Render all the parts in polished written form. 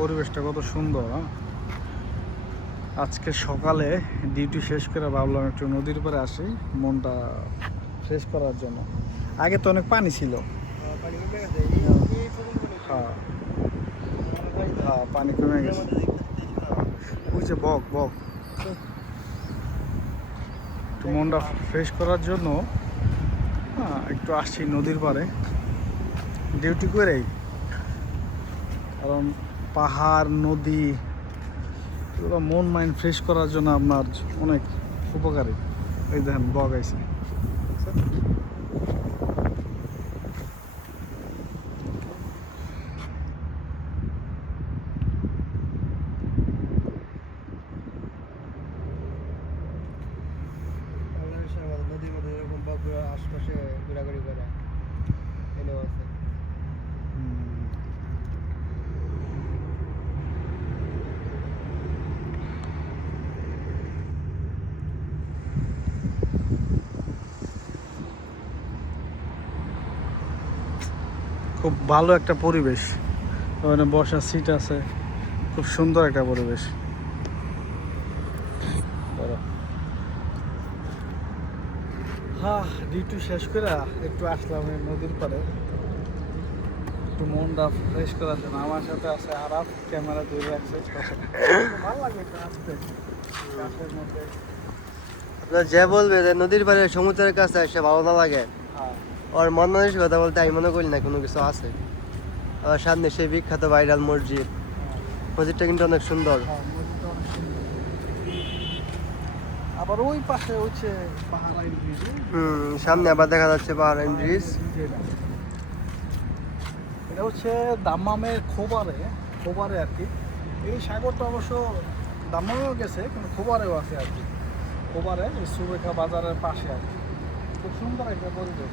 পরিবেশটা কত সুন্দর। আজকে সকালে ডিউটি শেষ করে ভাবলাম একটু নদীর পাড়ে আসি মনটা ফ্রেশ করার জন্য। আগে তো অনেক পানি ছিল। হ্যাঁ হ্যাঁ, পানি কমে গেছে। ওই যে বক বক একটু মনটা ফ্রেশ করার জন্য একটু আসছি নদীর পাড়ে ডিউটি করেই। কারণ পাহাড় নদী এগুলো মন মাইন্ড ফ্রেশ করার জন্য আপনার অনেক উপকারী। এই দেখেন বক আইছে। নদীর মধ্যে এরকম বকগুলো আশপাশে ঘোরাঘুরি করে এনেও আছে। খুব ভালো একটা পরিবেশ, ওখানে বসার সিট আছে, খুব সুন্দর একটা পরিবেশ। হ্যাঁ, ডিউটি শেষ করে একটু আসলাম এই নদীর পাড়ে একটু মনটা ফ্রেশ করার জন্য। আমার সাথে আছে আরাফ, ক্যামেরা ধরে রাখছে। ভালো লাগে একটু আসতে গাছের মধ্যে। আপনার যে বলবে যে নদীর পাড়ে সমুদ্রের কাছে এসে ভালো না লাগে, ওর মন মানসিকতা বলতে আমি মনে করি না কোনো কিছু আছে। আমার সামনে সেই বিখ্যাত ভাইরাল মসজিদ, মসজিদটা কিন্তু অনেক সুন্দর। আবার ওই পাশে হচ্ছে পাহাড় ব্রিজ। সামনে আবার দেখা যাচ্ছে পাহাড় ব্রিজ। এটা হচ্ছে দাম্মামের খোবারে আর কি। এই সাগরটা অবশ্য দাম্মামেও গেছে, কিন্তু খোবারেও আছে আর কি। খোবারে সুরেখা বাজারের পাশে আর কি। খুব সুন্দর একটা পরিবেশ,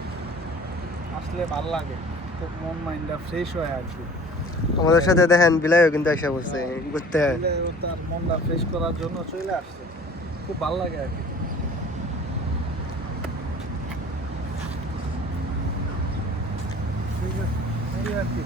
আসলে ভালো লাগে, খুব মন মাইন্ডটা ফ্রেশ হয় আর কি। আমাদের সাথে দেখেন বিলাইও কিন্তু এসে বসছে ঘুরতে। তার মনটা ফ্রেশ করার জন্য চলে আসছে, খুব ভালো লাগে আর কি। ঠিক আছে, এই আর কি।